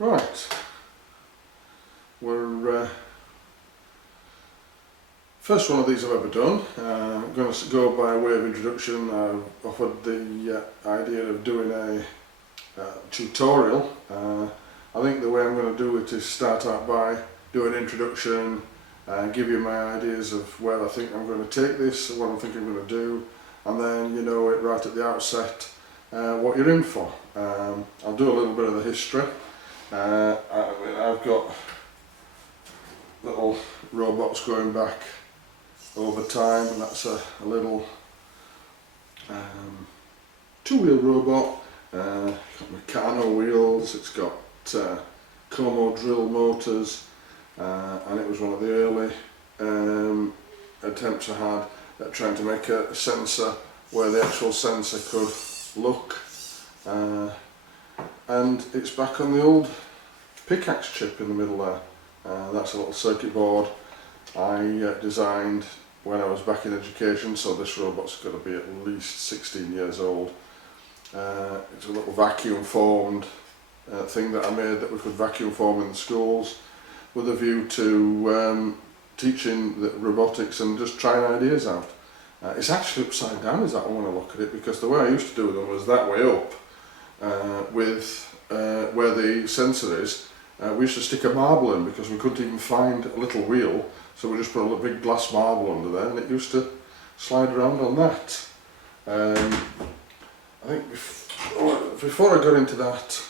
Right, we're first one of these I've ever done. I'm going to go by way of introduction. I've offered the idea of doing a tutorial. I think the way I'm going to do it is start out by doing an introduction and give you my ideas of where I think I'm going to take this, what I think I'm going to do, and then you know it right at the outset what you're in for. I'll do a little bit of the history. I've got little robots going back over time, and that's a little two-wheel robot. Got Meccano wheels, it's got Como drill motors, and it was one of the early attempts I had at trying to make a sensor where the actual sensor could look, and it's back on the old pickaxe chip in the middle there. That's a little circuit board I designed when I was back in education, so this robot's got to be at least 16 years old. It's a little vacuum formed thing that I made that we could vacuum form in the schools with a view to teaching the robotics and just trying ideas out. It's actually upside down is that when I look at it, because the way I used to do them was that way up with where the sensor is. We used to stick a marble in because we couldn't even find a little wheel, so we just put a big glass marble under there and it used to slide around on that. I think before I got into that,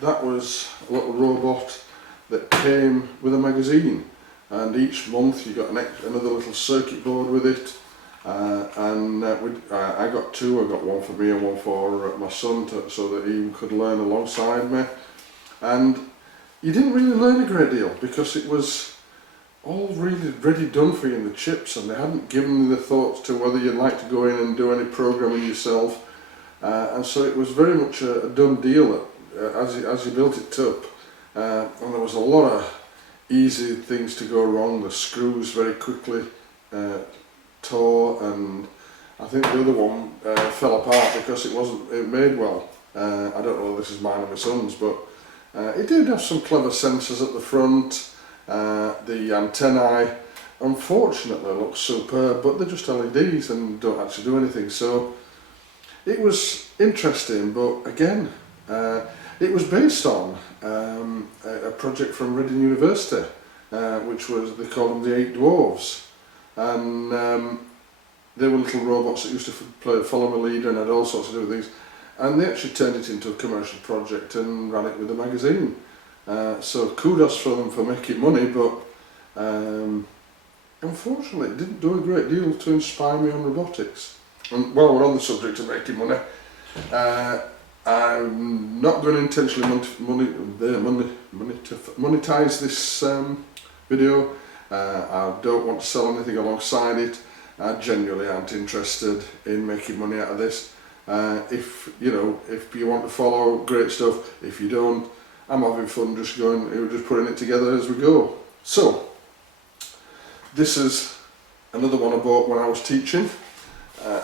that was a little robot that came with a magazine, and each month you got another little circuit board with it, I got two. I got one for me and one for my son so that he could learn alongside me. And you didn't really learn a great deal because it was all really ready done for you in the chips, and they hadn't given you the thoughts to whether you'd like to go in and do any programming yourself, and so it was very much a done deal as you built it up, and there was a lot of easy things to go wrong. The screws very quickly tore, and I think the other one fell apart because it wasn't made well. I don't know if this is mine or my son's, but it did have some clever sensors at the front. The antennae unfortunately look superb, but they're just LEDs and don't actually do anything, so it was interesting. But again, it was based on a project from Reading University, which was, they called them the 8 Dwarves, and they were little robots that used to follow a leader and had all sorts of different things, and they actually turned it into a commercial project and ran it with a magazine. So kudos for them for making money, but unfortunately it didn't do a great deal to inspire me on robotics. And while we're on the subject of making money, I'm not going to intentionally monetize this video. I don't want to sell anything alongside it. I genuinely aren't interested in making money out of this. If you want to follow, great stuff. If you don't, I'm having fun just putting it together as we go. So this is another one I bought when I was teaching.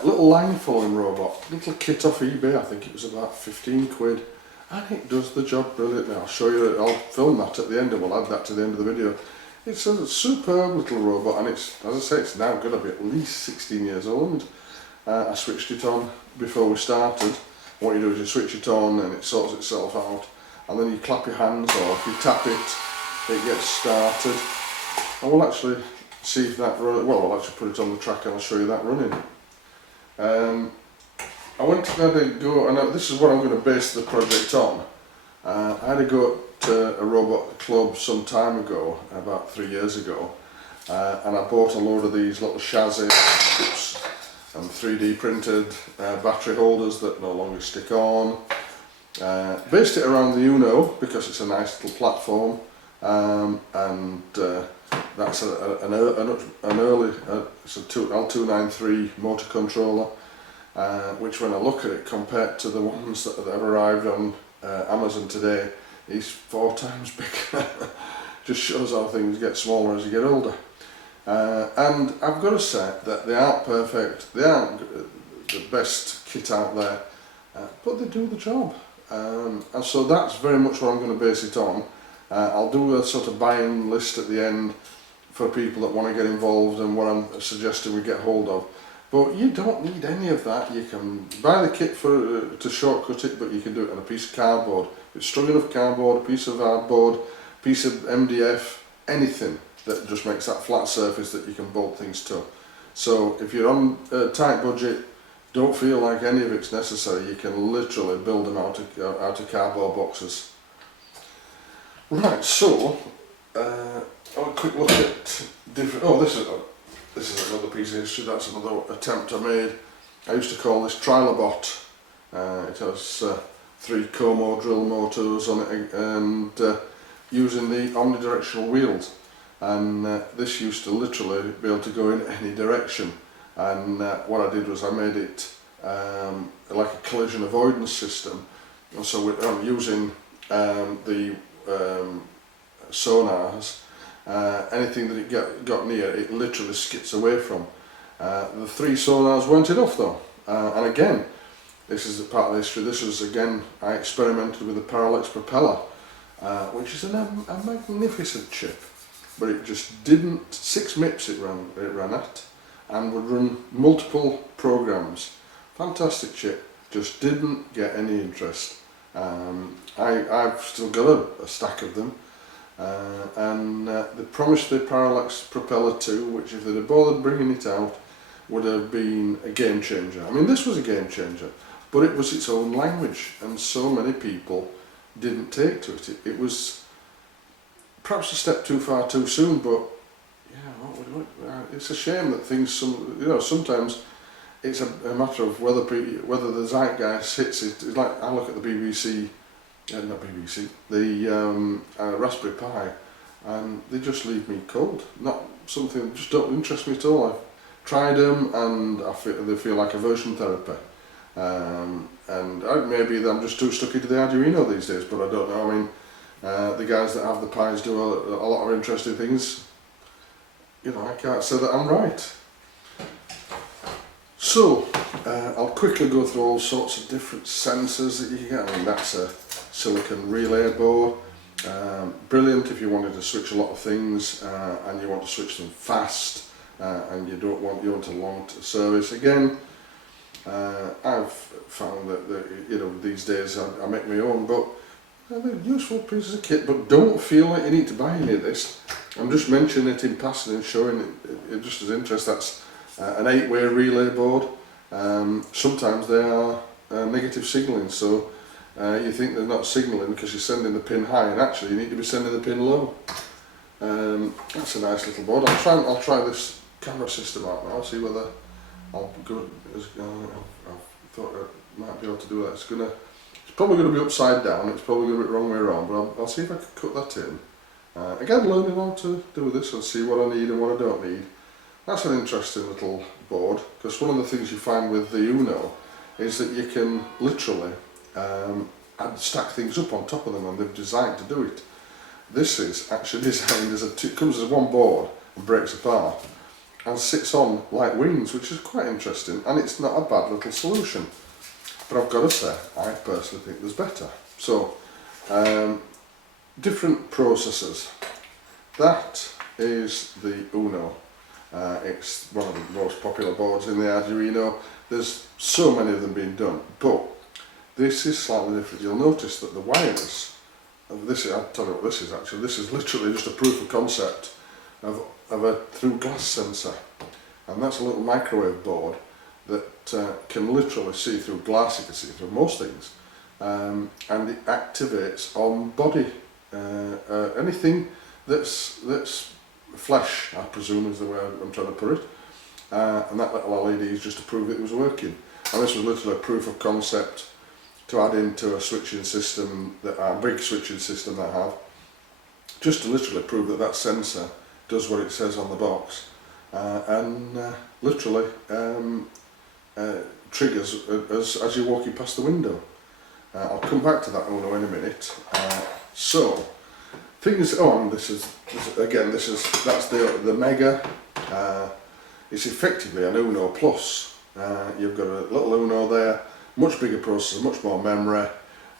Little line following robot, little kit off eBay. I think it was about 15 quid, and it does the job brilliantly. I'll show you, I'll film that at the end, and we'll add that to the end of the video. It's a superb little robot, and it's, as I say, it's now going to be at least 16 years old. I switched it on before we started. What you do is you switch it on and it sorts itself out, and then you clap your hands, or if you tap it, it gets started. And we'll actually see if that runs. Well, I'll actually put it on the track and I'll show you that running. I went to go, and this is what I'm going to base the project on. I had to go to a robot club some time ago, about 3 years ago, and I bought a load of these little chassis and 3D printed battery holders that no longer stick on. Based it around the Uno because it's a nice little platform, and that's an early it's a L293 motor controller, which when I look at it compared to the ones that have arrived on Amazon today, is 4 times bigger. Just shows how things get smaller as you get older. And I've got to say that they aren't perfect, they aren't the best kit out there, but they do the job. And so that's very much what I'm going to base it on. I'll do a sort of buying list at the end for people that want to get involved and what I'm suggesting we get hold of. But you don't need any of that. You can buy the kit to shortcut it, but you can do it on a piece of cardboard. If it's strong enough cardboard, a piece of hardboard, a piece of MDF, anything that just makes that flat surface that you can bolt things to. So if you're on a tight budget, don't feel like any of it's necessary. You can literally build them out of cardboard boxes. Right, so I'll have a quick look at different. Oh, this is another piece of history. That's another attempt I made. I used to call this Trilobot. It has 3 Como drill motors on it and using the omnidirectional wheels. And this used to literally be able to go in any direction. And what I did was I made it like a collision avoidance system. And so I'm using the sonars. Anything that it got near, it literally skids away from. The 3 sonars weren't enough though. And again, this is a part of the history. This was again, I experimented with the parallax propeller, which is a magnificent chip. But it just didn't, 6 MIPS it ran at, and would run multiple programs. Fantastic chip, just didn't get any interest. I've still got a stack of them, and they promised the parallax propeller 2, which if they'd have bothered bringing it out, would have been a game changer. I mean, this was a game changer, but it was its own language, and so many people didn't take to it. It was perhaps a step too far too soon, but yeah, it's a shame that things, sometimes it's a matter of whether the zeitgeist hits it. It's like I look at the BBC, not BBC, the Raspberry Pi, and they just leave me cold. Not something that just don't interest me at all. I've tried them, and they feel like aversion therapy. And maybe I'm just too stuck into the Arduino these days, but I don't know. I mean, the guys that have the Pis do a lot of interesting things. I can't say that I'm right. So, I'll quickly go through all sorts of different sensors that you can get. I mean, that's a silicon relay board. Brilliant if you wanted to switch a lot of things and you want to switch them fast and you want a long service. Again, I've found that these days I make my own, but they're useful pieces of kit. But don't feel like you need to buy any of this. I'm just mentioning it in passing and showing it just as interest. That's an 8-way relay board. Sometimes they are negative signalling, so you think they're not signalling because you're sending the pin high, and actually you need to be sending the pin low. That's a nice little board. I'll try this camera system out now. See whether I'll go. I thought I might be able to do that. It's probably going to be upside down. It's probably going to be the wrong way around, but I'll see if I can cut that in. Again, learning how to do this and see what I need and what I don't need. That's an interesting little board, because one of the things you find with the Uno is that you can literally stack things up on top of them, and they've designed to do it. This is actually designed it comes as one board and breaks apart and sits on like wings, which is quite interesting, and it's not a bad little solution. But I've got to say, I personally think there's better. So, different processors. That is the Uno. It's one of the most popular boards in the Arduino. There's so many of them being done, but this is slightly different. You'll notice that the wires of this, I'll tell you what this is actually. This is literally just a proof of concept of a through glass sensor, and that's a little microwave board that can literally see through glass. You can see through most things, and it activates on body. Anything that's flesh, I presume is the way I'm trying to put it, and that little LED is just to prove it was working. And this was literally a proof of concept to add into a switching system, a big switching system that I have, just to literally prove that that sensor does what it says on the box, and literally triggers as you're walking past the window. I'll come back to that Uno in a minute. So things. Oh, and that's the Mega. It's effectively an Uno Plus. You've got a little Uno there, much bigger processor, much more memory,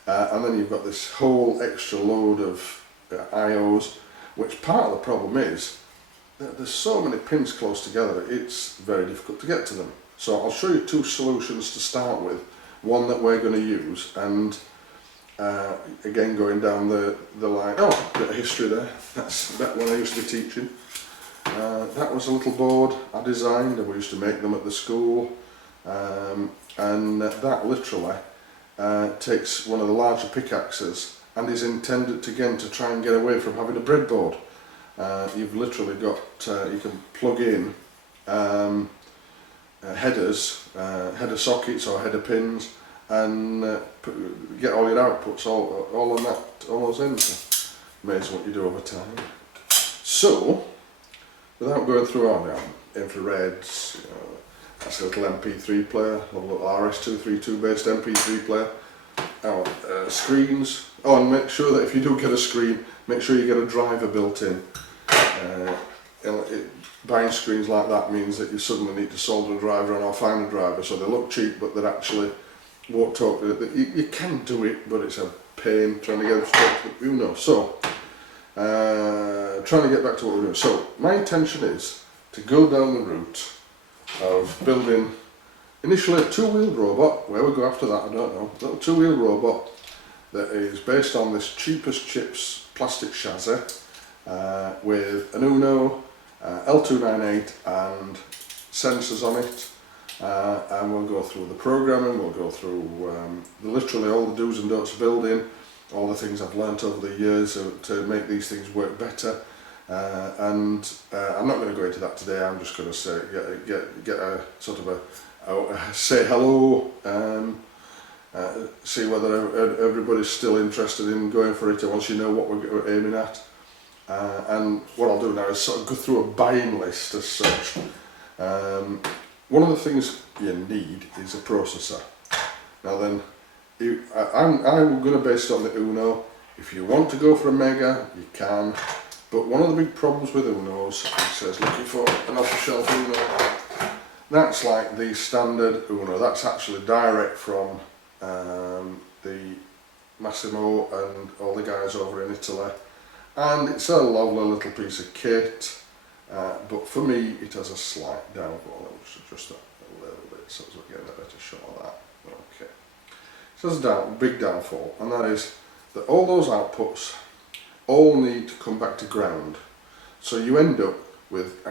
and then you've got this whole extra load of IOs, which part of the problem is that there's so many pins close together, it's very difficult to get to them. So I'll show you two solutions to start with, one that we're going to use, and again going down the line. Oh, a bit of history there. That's that one I used to be teaching. That was a little board I designed, and we used to make them at the school, and that literally takes one of the larger pickaxes and is intended again to try and get away from having a breadboard. You've literally got, you can plug in headers, header sockets or header pins, and get all your outputs all on that, all those ends. Amazing what you do over time. So, without going through all the infrareds, that's a little MP3 player, a little RS-232 based MP3 player. Our screens. Oh, and make sure that if you do get a screen, make sure you get a driver built in. Buying screens like that means that you suddenly need to solder a driver on or find a driver, so they look cheap but they're actually won't talk. You can do it, but it's a pain trying to get them to talk to the Uno. So, trying to get back to what we're doing. So, my intention is to go down the route of building initially a two-wheeled robot. Where we go after that, I don't know. A little two-wheeled robot that is based on this cheapest chips plastic chassis with an Uno, L298 and sensors on it, and we'll go through the programming, we'll go through literally all the do's and don'ts of building, all the things I've learnt over the years to make these things work better. And I'm not going to go into that today. I'm just going to say get a sort of a say hello, see whether everybody's still interested in going for it, once you know what we're aiming at. And what I'll do now is sort of go through a buying list as such. One of the things you need is a processor. Now then, I'm going to base it on the Uno. If you want to go for a Mega, you can. But one of the big problems with Unos, it says looking for an off-the-shelf Uno, that's like the standard Uno. That's actually direct from the Massimo and all the guys over in Italy. And it's a lovely little piece of kit, but for me it has a slight downfall. Let me just adjust that a little bit so we're getting a better shot of that. Okay. So there's a big downfall, and that is that all those outputs all need to come back to ground. So you end up with,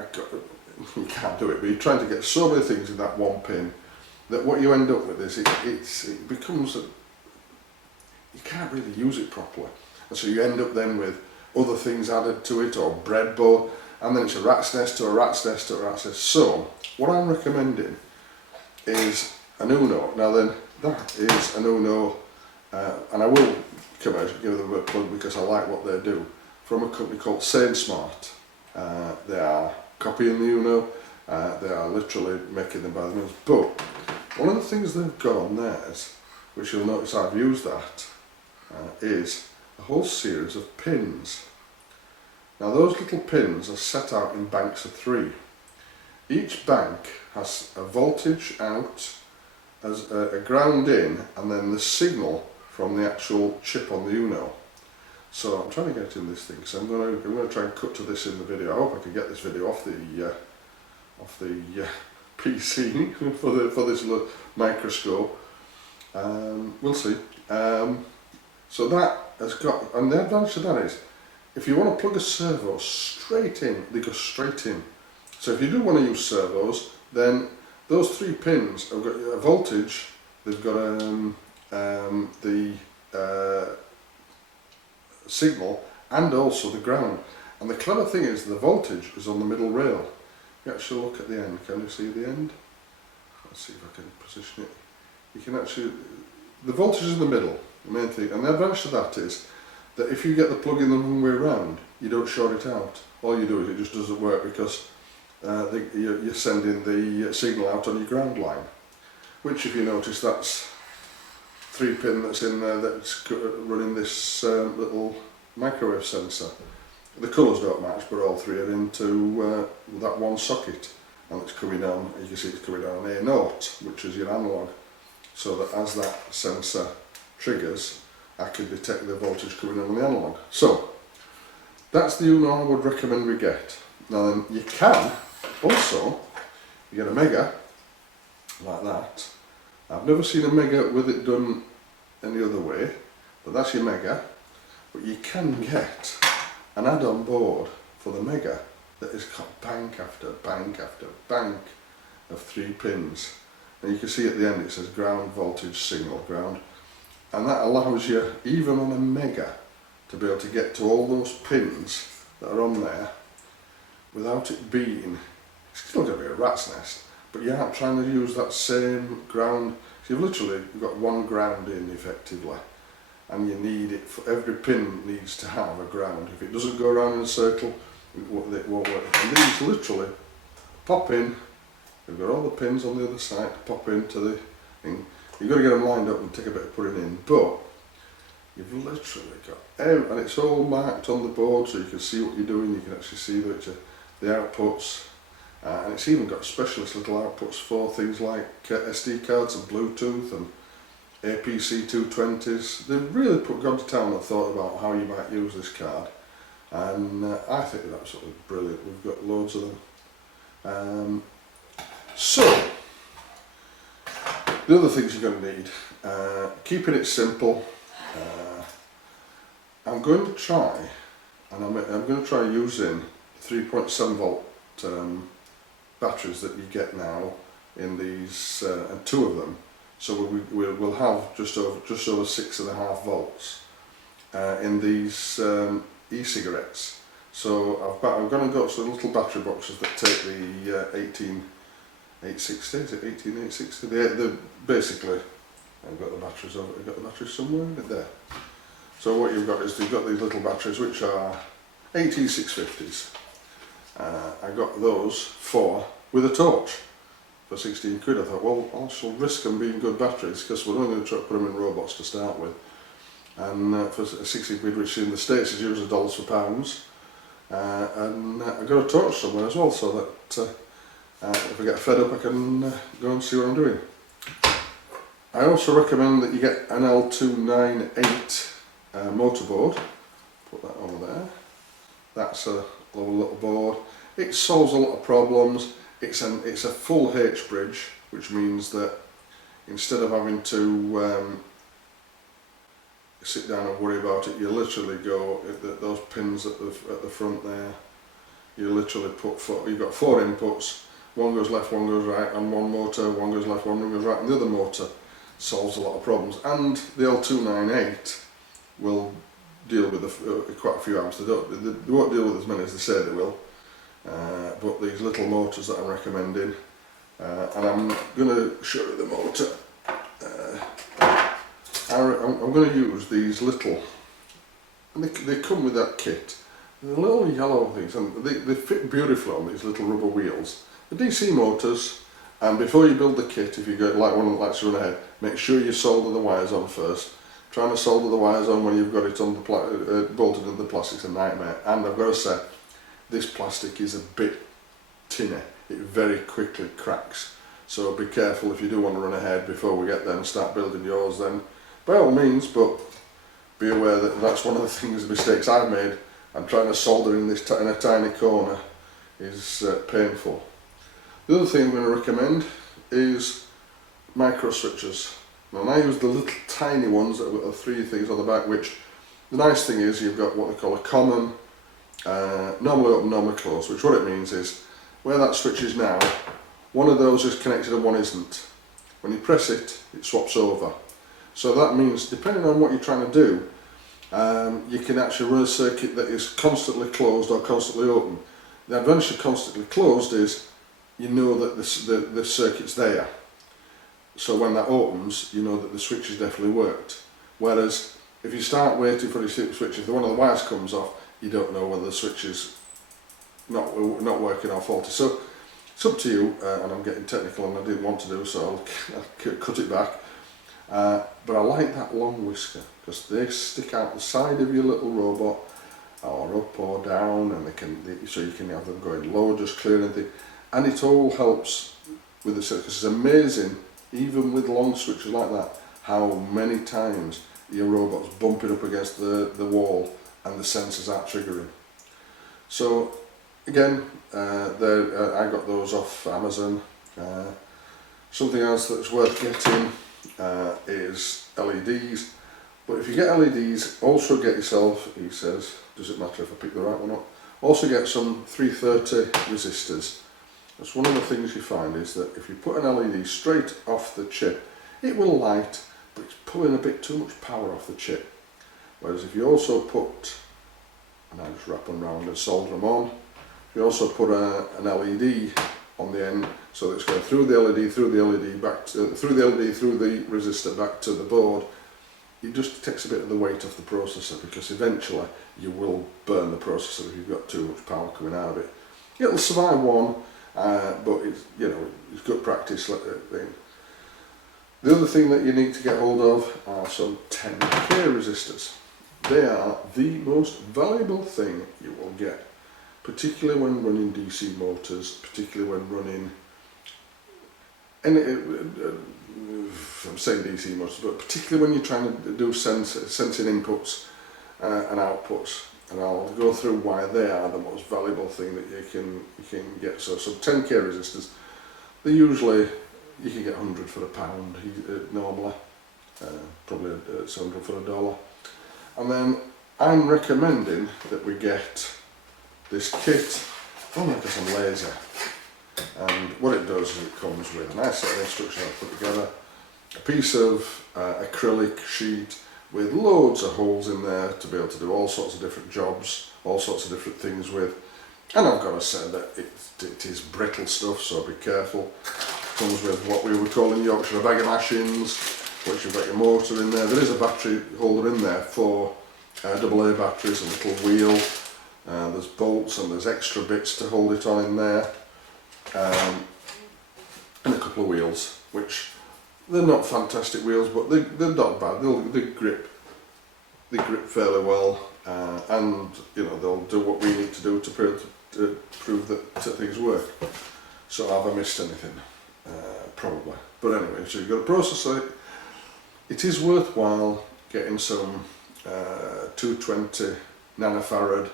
you can't do it, but you're trying to get so many things in that one pin that what you end up with is it becomes, you can't really use it properly. And so you end up then with other things added to it, or breadboard, and then it's a rat's nest to a rat's nest to a rat's nest. So what I'm recommending is an Uno. Now then, that is an Uno, and I will give them a plug because I like what they do, from a company called Sane Smart. They are copying the Uno, they are literally making them by the mills. But one of the things they've got on theirs, which you'll notice I've used that, is a whole series of pins. Now those little pins are set out in banks of 3. Each bank has a voltage out, as a ground in, and then the signal from the actual chip on the Uno. So I'm trying to get in this thing, so I'm going to try and cut to this in the video. I hope I can get this video off the PC for this little microscope. We'll see. So that has got, and the advantage of that is, if you want to plug a servo straight in, they go straight in. So if you do want to use servos, then those 3 pins have got a voltage, they've got the signal, and also the ground. And the clever thing is the voltage is on the middle rail. You actually look at the end. Can you see the end? Let's see if I can position it. You can actually, the voltage is in the middle, the main thing. And the advantage of that is that if you get the plug in the wrong way around, you don't short it out. All you do is it just doesn't work because you're sending the signal out on your ground line. Which, if you notice, that's 3 pin that's in there that's running this little microwave sensor. The colours don't match, but all 3 are into that one socket, and it's coming on. You can see it's coming on A0, which is your analog, so that as that sensor triggers, I can detect the voltage coming in on the analog. So that's the Uno I would recommend we get. Now then, you can also, you get a Mega like that. I've never seen a Mega with it done any other way, but that's your Mega. But you can get an add-on board for the Mega that has got bank after bank after bank of 3 pins. And you can see at the end it says ground voltage signal ground. And that allows you, even on a Mega, to be able to get to all those pins that are on there without it being, it's still going to be a rat's nest, but you aren't trying to use that same ground. So you've literally got one ground in effectively, and you need it, for every pin needs to have a ground. If it doesn't go around in a circle, it won't work. And these literally pop in, you've got all the pins on the other side to pop into the thing. You've got to get them lined up and take a bit of putting in, but you've literally got, and it's all marked on the board so you can see what you're doing, you can actually see the outputs, and it's even got specialist little outputs for things like SD cards and Bluetooth and APC 220s. They've really gone to town and thought about how you might use this card, and I think they're absolutely brilliant. We've got loads of them. So, the other things you're going to need, keeping it simple. I'm going to try, and I'm going to try using 3.7 volt batteries that you get now in these, and 2 of them. So we'll have just over 6.5 volts in these e-cigarettes. So I'm going to go to little battery boxes that take the 18860. Is it 18860? They're basically, I've got the batteries over. I've got the batteries somewhere in it there. So what you've got is you've got these little batteries which are 18650s. I got those with a torch for 16 quid. I thought, well, I shall risk them being good batteries because we're only going to try to put them in robots to start with. And for 16 quid, which in the States is usually dollars for pounds. And I got a torch somewhere as well, so that if I get fed up I can go and see what I'm doing. I also recommend that you get an L298 motor board. Put that over there. That's a little board. It solves a lot of problems. It's a full H bridge, which means that instead of having to sit down and worry about it, you literally go those pins at the front there. You literally you've got 4 inputs. One goes left, one goes right, and one motor. One goes left, one goes right, and the other motor solves a lot of problems. And the L298 will deal with quite a few amps. They won't deal with as many as they say they will. But these little motors that I'm recommending, and I'm going to show you the motor. I'm going to use these little, and they come with that kit. They're little yellow things, and they fit beautifully on these little rubber wheels. The DC motors, and before you build the kit, if you go like one that likes to run ahead, make sure you solder the wires on first. Trying to solder the wires on when you've got it on the bolted into the plastic's a nightmare. And I've got to say, this plastic is a bit tinny. It very quickly cracks. So be careful if you do want to run ahead before we get there and start building yours. Then, by all means, but be aware that that's one of the things, the mistakes I've made. I'm trying to solder in this in a tiny corner is painful. The other thing I'm going to recommend is micro switches. Now I use the little tiny ones that have got the 3 things on the back, which the nice thing is you've got what they call a common, normally open, normally closed, which what it means is where that switch is now, one of those is connected and one isn't. When you press it, it swaps over. So that means depending on what you're trying to do, you can actually run a circuit that is constantly closed or constantly open. The advantage of constantly closed is you know that the circuit's there. So when that opens, you know that the switch has definitely worked. Whereas if you start waiting for the switch, if one of the wires comes off, you don't know whether the switch is not working or faulty. So it's up to you, and I'm getting technical and I didn't want to do so, I'll cut it back. But I like that long whisker because they stick out the side of your little robot, or up or down, and so you can have them going low, just clear anything, and it all helps with the circuit. It's amazing, even with long switches like that, how many times your robot's bumping up against the wall and the sensors aren't triggering. So again, I got those off Amazon. Something else that's worth getting is LEDs. But if you get LEDs, also get yourself, he says, does it matter if I pick the right one up? Also get some 330 resistors. That's one of the things you find is that if you put an LED straight off the chip, it will light, but it's pulling a bit too much power off the chip. Whereas if you also put, and I just wrap them around and solder them on, if you also put an LED on the end, so that it's going through the LED, through the LED, back to, through the LED, through the resistor, back to the board, it just takes a bit of the weight off the processor, because eventually you will burn the processor if you've got too much power coming out of it. It'll survive one, but it's, you know, it's good practice. The other thing that you need to get hold of are some 10K resistors. They are the most valuable thing you will get, particularly when running DC motors, particularly when running I'm saying DC motors, but particularly when you're trying to do sensing inputs and outputs, and I'll go through why they are the most valuable thing that you can get. So some 10K resistors, they usually, you can get 100 for £1 normally, probably 700 for $1. And then I'm recommending that we get this kit, only because I'm lazy. And what it does is it comes with a nice set of instructions I've put together, a piece of acrylic sheet with loads of holes in there to be able to do all sorts of different jobs, all sorts of different things with. And I've got to say that it is brittle stuff, so be careful. It comes with what we would call in Yorkshire a bag of mashings, which you've got your motor in there. There is a battery holder in there for AA batteries, a little wheel. There's bolts and there's extra bits to hold it on in there. And a couple of wheels, which they're not fantastic wheels, but they're not bad. They grip fairly well, and you know, they'll do what we need to do to prove that things work. So have I missed anything? Probably. But anyway, so you've got a processor. It is worthwhile getting some 220 nanofarad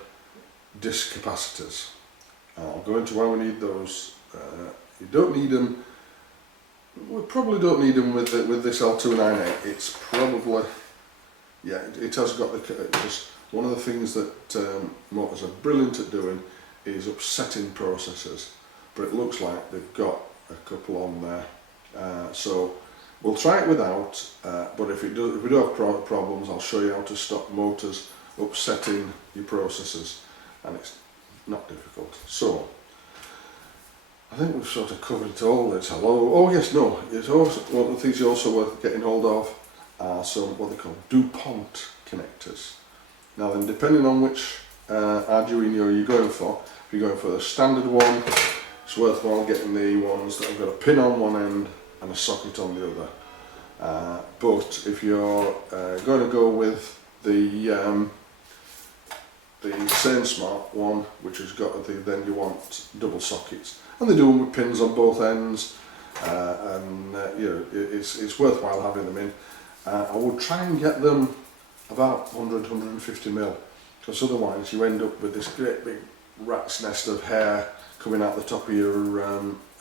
disc capacitors. I'll go into why we need those. You don't need them. We probably don't need them with this L298. It's probably, yeah, it has got because one of the things that motors are brilliant at doing is upsetting processors, but it looks like they've got a couple on there. So we'll try it without, but if we do have problems, I'll show you how to stop motors upsetting your processors, and it's not difficult. So I think we've sort of covered it all. It's hello. Oh yes, no. It's also one of the things you're also worth getting hold of are some what they call DuPont connectors. Now then, depending on which Arduino you're going for, if you're going for the standard one, it's worthwhile getting the ones that have got a pin on one end and a socket on the other. But if you're going to go with the Sane Smart one, which has got then you want double sockets, and they do them with pins on both ends, and you know, it's worthwhile having them in. I would try and get them about 100-150 mil, because otherwise you end up with this great big rat's nest of hair coming out the top of your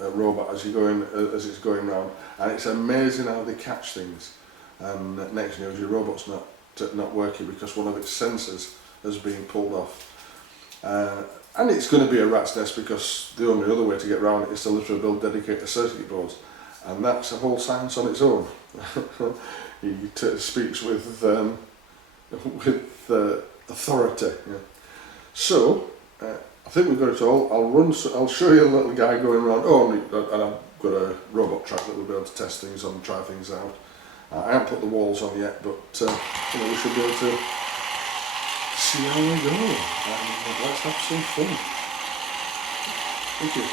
robot as it's going round, and it's amazing how they catch things. And next thing you know, your robot's not working because one of its sensors has been pulled off. And it's going to be a rat's nest because the only other way to get around it is to literally build dedicated circuit boards, and that's a whole science on its own. He speaks with authority. Yeah. So I think we've got it all. I'll show you a little guy going around. Oh, and I've got a robot track that we'll be able to test things on and try things out. I haven't put the walls on yet, but you know, we should be able to see how we go, and let's have some fun. Thank you.